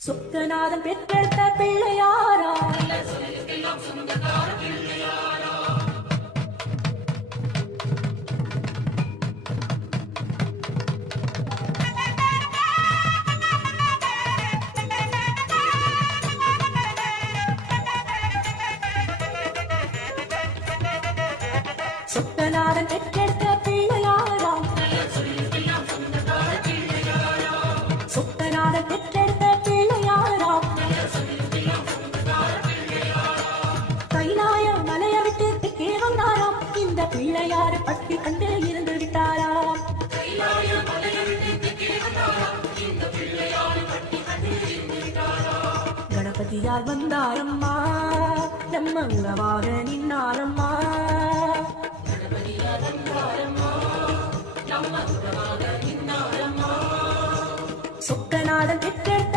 சொக்கநாதன் பெற்றெடுத்த பிள்ளையாரா சொக்கநாதன் பெற்றெடுத்த பிள்ளையாரா சொக்கநாதன் பெற்றெடுத்த பிள்ளையாரா கைலாய மலையை விட்டு தெற்கே வந்தாராம் இந்த பிள்ளையார் பட்டி கண்டு இருந்து விட்டாராம் கணபதியார் வந்தாரம்மா நம்ம உறவாக நின்னாரம்மா சொக்கநாதன் பெற்றெடுத்த